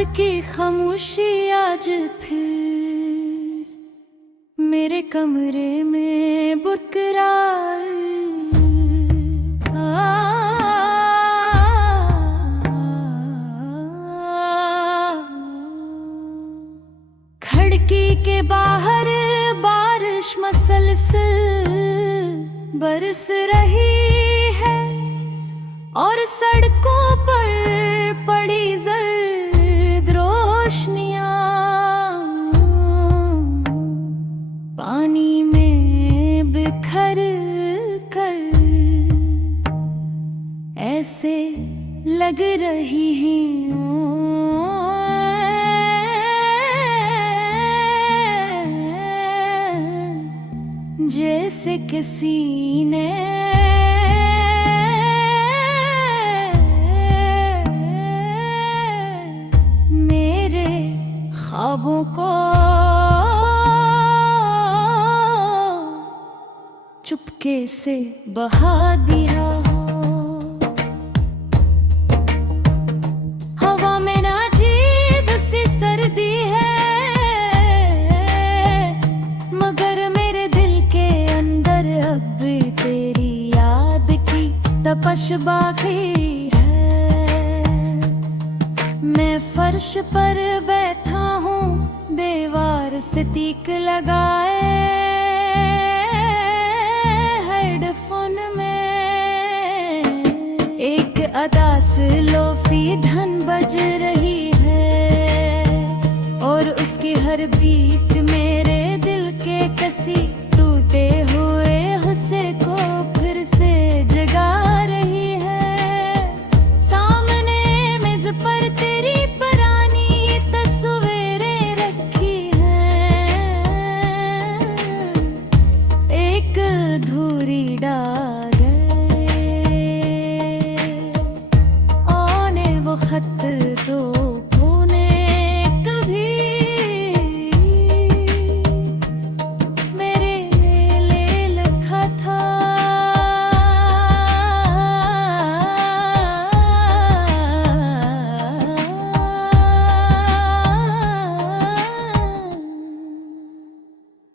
की खामोशी आज फिर मेरे कमरे में बरकरार खिड़की के बाहर बारिश मसलसल बरस रही है और सड़कों पर पड़ी जर्द रोशनियां पानी में बिखर कर ऐसे लग रही हैं जैसे किसी ने मेरे ख्वाबों को चुपके से बहा दिया हो। हवा में ना अजीब सी सर्दी है मगर मेरे दिल के अंदर अब भी तेरी याद की तपश बाकी है। मैं फर्श पर बैठा हूँ दीवार से तीक लगाए हेडफोन में एक अदास लोफी धन बज रही है और उसकी हर बीट मेरे दिल के कसी टूटे हुए हुस्से को फिर से जगा रही है। सामने मेज पर तेरी पुरानी तस्वीरें रखी हैं एक अधूरी डाल आने वो खत तो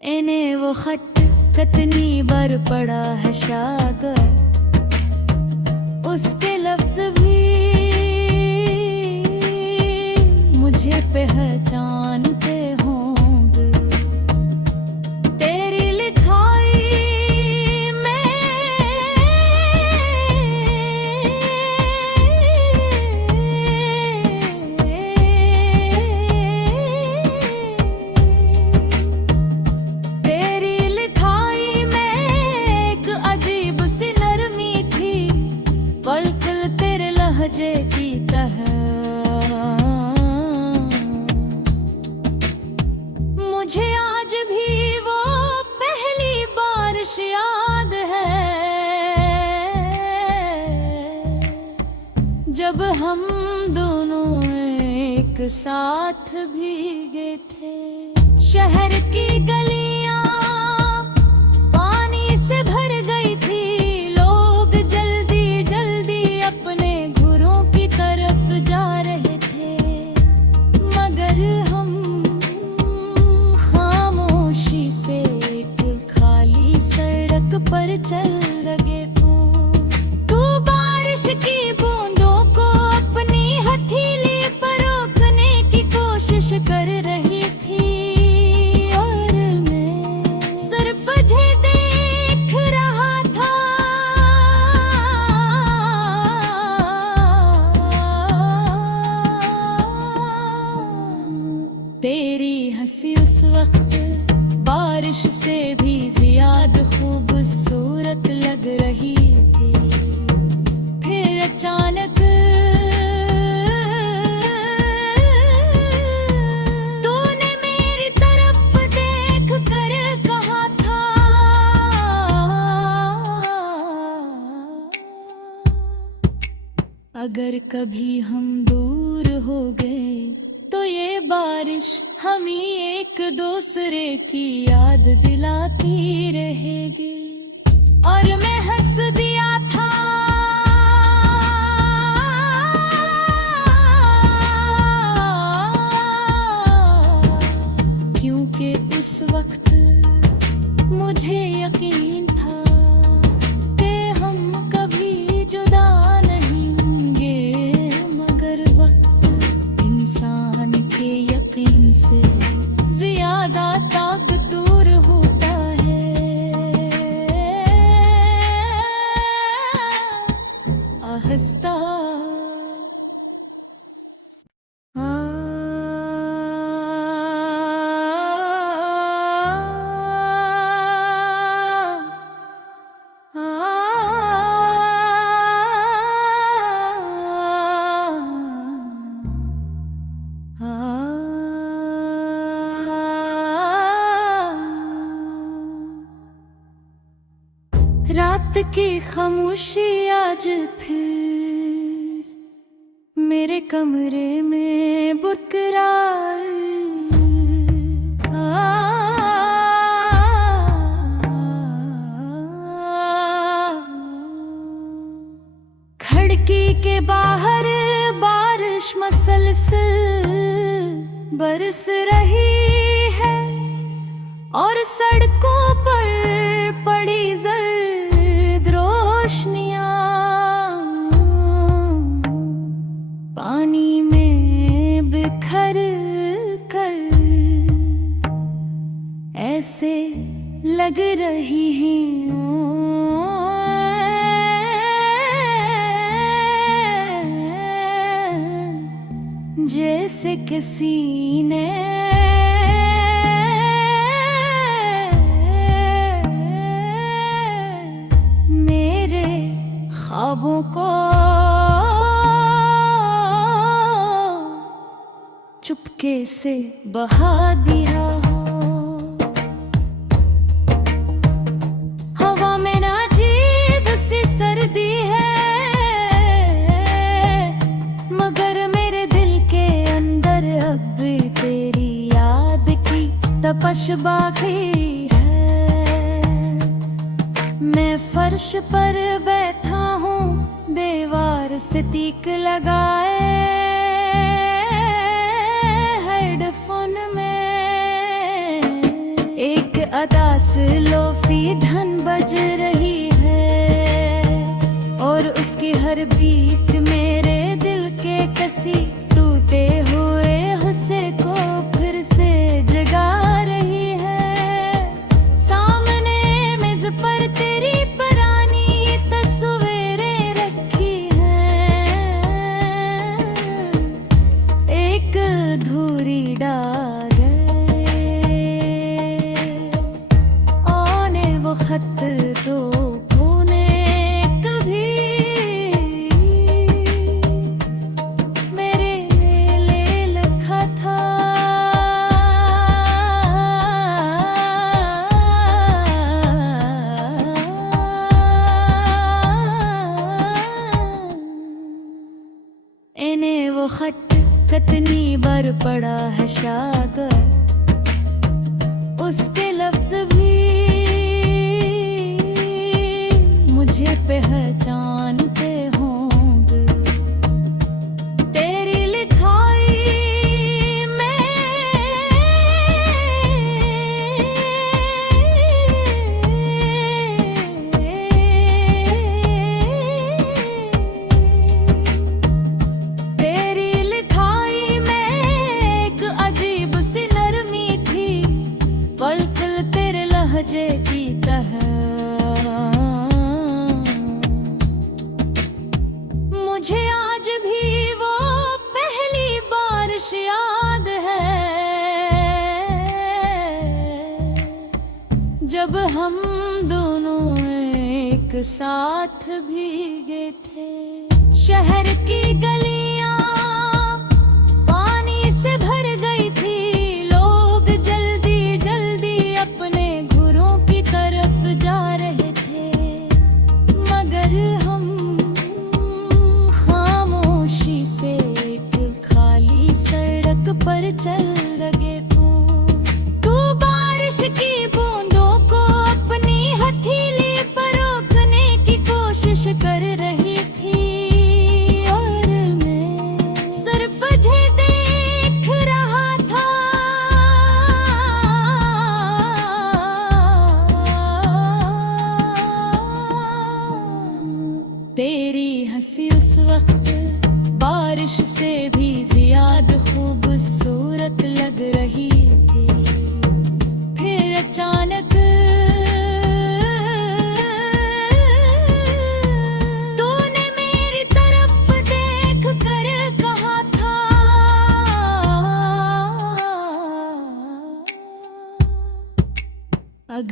इन्हें वो खत कितनी बार पड़ा है शागर उसके लफ्ज भी मुझे पहचानते होंगे। तेरी लिखाई पलकल तेरे लहजे की तरह मुझे आज भी वो पहली बारिश याद है जब हम दोनों एक साथ भीगे थे। शहर की गलियां पानी से भर गई थी अपने घरों की तरफ जा रहे थे मगर हम खामोशी से एक खाली सड़क पर चल लगे तू बारिश की बूंदों को अपनी हथेली पर रोकने की कोशिश कर रही थी और मैं सिर्फ देख रहा था। तेरी हंसी उस वक्त बारिश से भी ज्यादा खूबसूरत लग रही थी। फिर अचानक तूने मेरी तरफ देख कर कहा था अगर कभी हम दूर हो गए तो ये बारिश हम ही एक दूसरे की याद दिलाती रहेगी। और मैं हंस दिया था मुझे यकीन था कि हम कभी जुदा नहीं होंगे, मगर वक्त इंसान के यकीन से ज्यादा ताकतवर होता है। आहिस्ता रात की खामोशी आज फिर मेरे कमरे में बरकरार खिड़की के बाहर बारिश मसलसल बरस रही है और सड़कों पर पड़ी जर्द रोशनियां पानी में बिखर कर ऐसे लग रही हैं जैसे किसी ने मेरे ख्वाबों को चुपके से बहा दिया हो। हवा में ना अजीब सी सर्दी है, मगर मेरे दिल के अंदर अब भी तेरी याद की तपश बाकी है। मैं फर्श पर बैठा हूँ दीवार से तीक लगाए, हेडफोन में एक अदास लोफी धन बज रही है और उसकी हर बीट मेरे दिल के कसी टूटे हुए हिस्से को फिर से जगा रही है। सामने मेज पर तेरी पुरानी तस्वीरें रखी हैं, एक अधूरी डागर आने वो खत तो तूने कभी मेरे लिए लिखा था। इन्हें वो खत कितनी बार पड़ा है शागर, उसके लफ्ज भी मुझे पहचानते होंगे। तेरी लिखाई में एक अजीब सी नरमी थी, पलकल तेरे लहजे की तरह। मुझे आज भी वो पहली बारिश याद है जब हम दोनों एक साथ भीगे थे। शहर की गलियां पानी से भर गई थी, लोग जल्दी जल्दी अपने घरों की तरफ जा रहे थे, मगर हम खामोशी से एक खाली सड़क पर चल लगे थे। तू बारिश की बूंदों को अपनी हथेली पर रोकने की कोशिश कर रही थी और मैं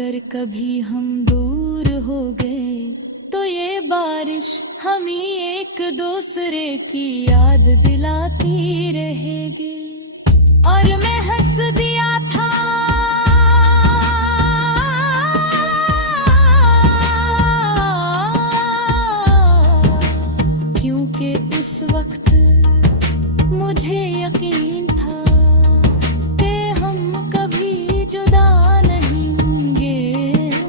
अगर कभी हम दूर हो गए तो ये बारिश हमें एक दूसरे की याद दिलाती रहेगी। और मैं हंस दिया था क्योंकि उस वक्त मुझे यकीन था कि हम कभी जुदा नहीं होंगे।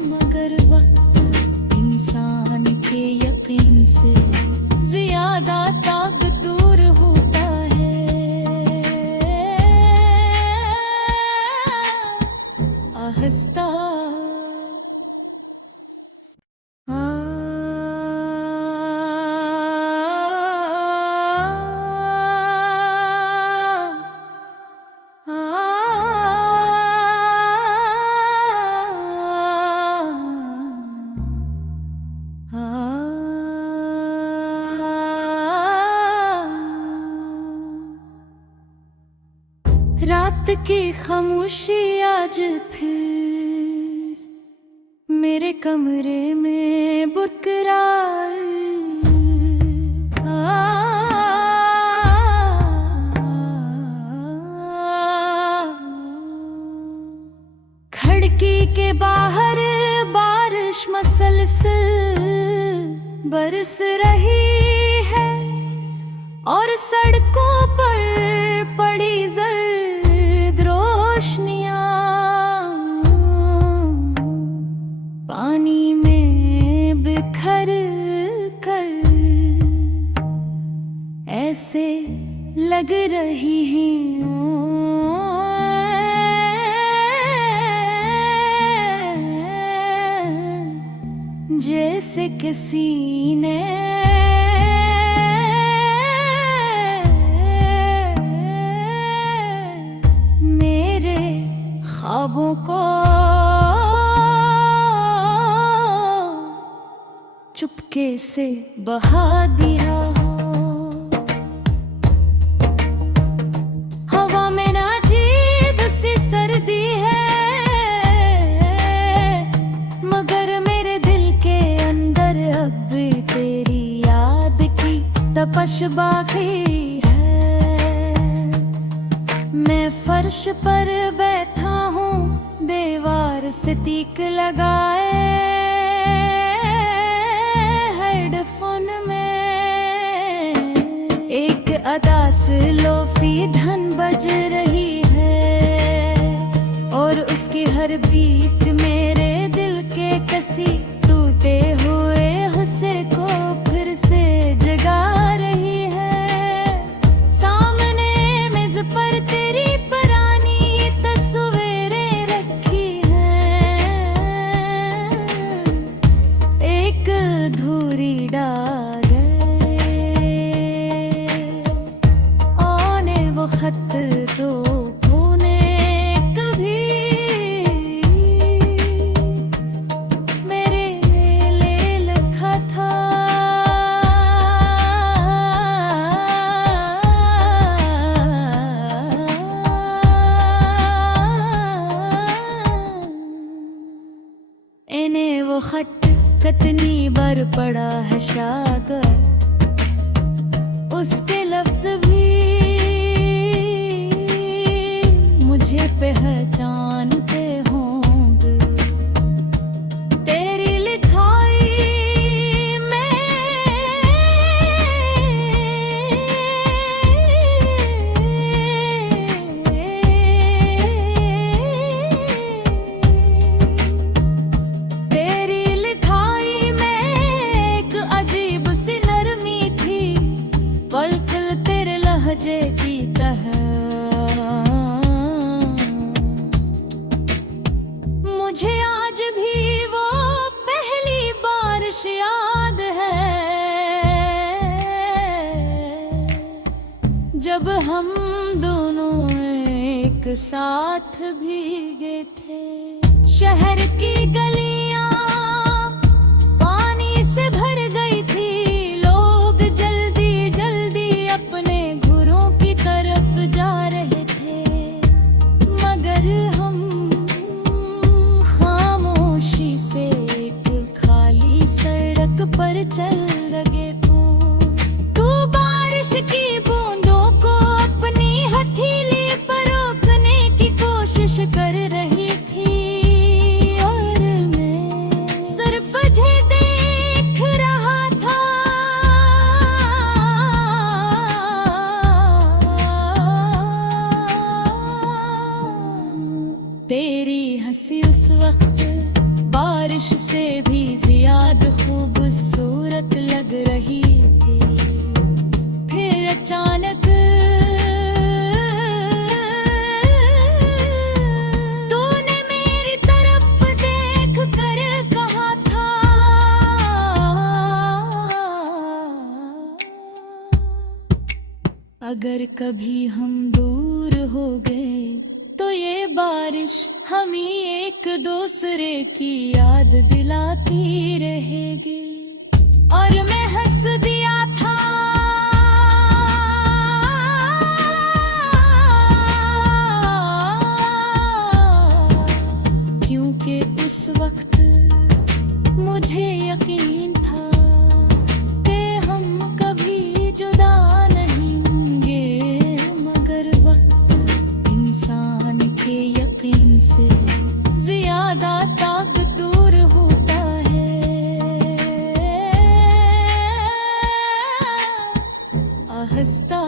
मगर वक्त इंसान के यकीन से ज्यादा ताकतवर होता है। आहिस्ता रात की खामोशी आज फिर मेरे कमरे में बरकरार। खिड़की के बाहर बारिश मसलसल बरस रही है और सड़कों पर पड़ी जर्द रोशनियां पानी में बिखर कर ऐसे लग रही हैं जैसे किसी ने मेरे ख्वाबों को चुपके से बहा दिया हो। हवा में नाजीब सी सर्दी है मगर मेरे दिल के अंदर अब भी तेरी याद की तपश बाकी है। मैं फर्श पर बैठा हूँ दीवार से तीक लगाए हेडफोन में एक अदास लोफी धन बज रही है और उसकी हर बीट मेरे दिल के कसी टूटे हुए हुस्से को फिर से जगा रही है। सामने मेज पर तेरी पुरानी तस्वीरें रखी हैं एक अधूरी डाल आने वो खत तो तूने कभी मेरे लिए लिखा था। इन्हें वो खत कितनी बार पड़ा है शागर उसके लफ्ज भी मुझे पहचानते होंगे। तेरी लिखाई में एक अजीब सी नरमी थी पलकल तेरे लहजे की तरह। मुझे आज भी वो पहली बारिश याद है जब हम दोनों एक साथ भीगे थे। शहर की गलियां पानी से भर गई थी लोग जल्दी जल्दी अपने घरों की तरफ जा रहे थे मगर हम खामोश पर चल लगे तू बारिश की बूंदों को अपनी हथेली पर रोकने की कोशिश कर रही थी और मैं सिर्फ तुझे देख रहा था। तेरी हंसी उस वक्त बारिश से भी ज्यादा खूबसूरत लग रही थी। फिर अचानक तूने मेरी तरफ देख कर कहा था, अगर कभी हम दूर हो गए तो ये बारिश हम ही एक दूसरे की याद दिलाती रहेगी। और मैं हंस दिया था क्योंकि उस वक्त मुझे यकीन था कि हम कभी जुदा नहीं होंगे, मगर वक्त इंसान के यकीन से ज्यादा ताकतवर होता है। आहिस्ता